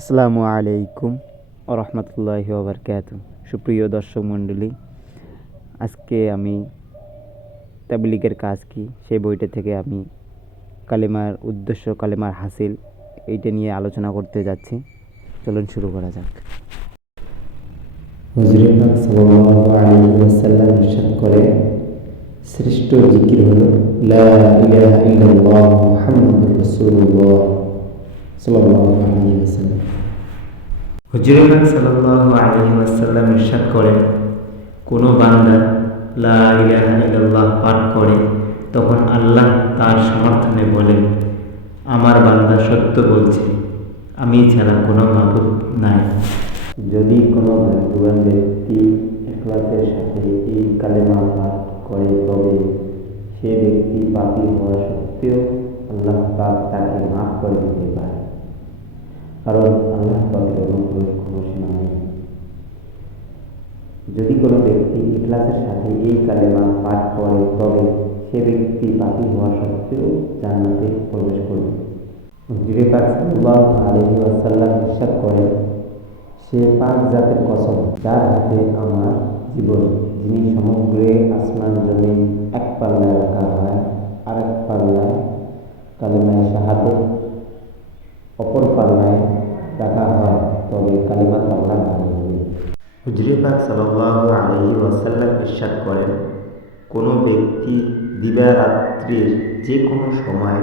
আসসালামু আলাইকুম রহমতুল্লাহি ওবরকাত। সুপ্রিয় দর্শক মণ্ডলী, আজকে আমি তাবলীগের কাজ কি সেই বইটা থেকে আমি কালেমার উদ্দেশ্য, কালেমার হাসিল এইটা নিয়ে আলোচনা করতে যাচ্ছি। চলুন শুরু করা যাক। হুজুর পাক সাল্লাল্লাহু আলাইহি ওয়াসাল্লাম ইরশাদ করেন, শ্রেষ্ঠ জিকির হলো লা ইলাহা ইল্লাল্লাহ মুহাম্মাদুর রাসূলুল্লাহ সাল্লাল্লাহু আলাইহি ওয়াসাল্লাম। হুজুর পাক সাল্লাল্লাহু আলাইহি ওয়াসাল্লাম ইরশাদ করেন, কোনো বান্দা লা ইলাহা ইল্লাল্লাহ পাঠ করে তখন আল্লাহ তার সমর্থনে বলেন, আমার বান্দা সত্য বলছে, আমি ছাড়া কোনো মাবুদ নাই। যদি কোনো ভাগ্যবান ব্যক্তি ইখলাসের সাথে এই কালেমা পাঠ করে তবে সে ব্যক্তি পাপী হওয়া সত্ত্বেও আল্লাহ পাক তাকে মাফ করে দিতে পারে, কারণ আল্লাহ পাকের অনুগ্রহের কোনো সীমা নেই। যদি কোনো ব্যক্তি ইখলাসের সাথে এই কালেমা পাঠ করে তবে সে ব্যক্তি পাপী হওয়া সত্ত্বেও জান্নাতে প্রবেশ করবে। হুজুর পাক সাল্লাল্লাহু আলাইহি ওয়াসাল্লাম ইরশাদ করেন, সে পাক জাতের কসম যার হাতে আমার জীবন, যিনি সমগ্রে আসমান জমিন এক পাল্লায় রাখা হয়, আরেক পাল্লায় কালেমায়ে শাহাদাত অপর পাল্লায় রাখা হয়, তবে কালেমা পাল্লা ভারী হবে। হুজুর পাক সাল্লাল্লাহু আলাইহি ওয়াসাল্লাম ইরশাদ করেন, কোনো ব্যক্তি দিবারাত্রির যে কোনো সময়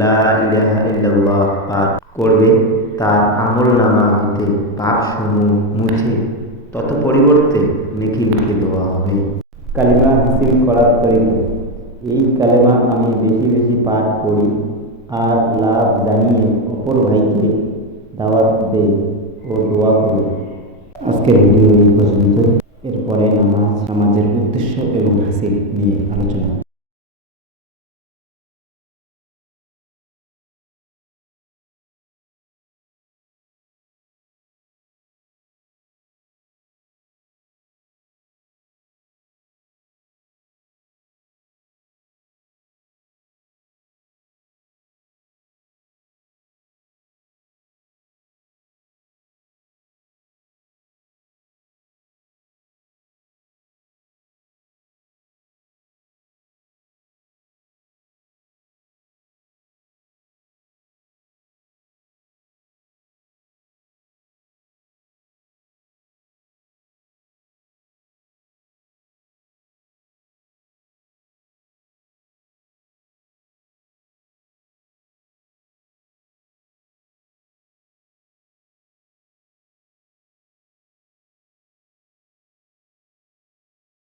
লা ইলাহা ইল্লাল্লাহ পাঠ করবে তার আমলনামা হতে পাপসমূহ মুছে তত পরিবর্তে নেকি লিখে দেওয়া হবে। কালেমা হাসিল করার তরিকা। এই কালেমা আমি বেশি বেশি পাঠ করি আর লাভ জানিয়ে অপর ভাইকে দাওয়াত দেই ও দোয়া করি। আজকের ভিডিও এই পর্যন্ত। এরপরে নামাজের উদ্দেশ্য এবং হাসিল নিয়ে আলোচনা।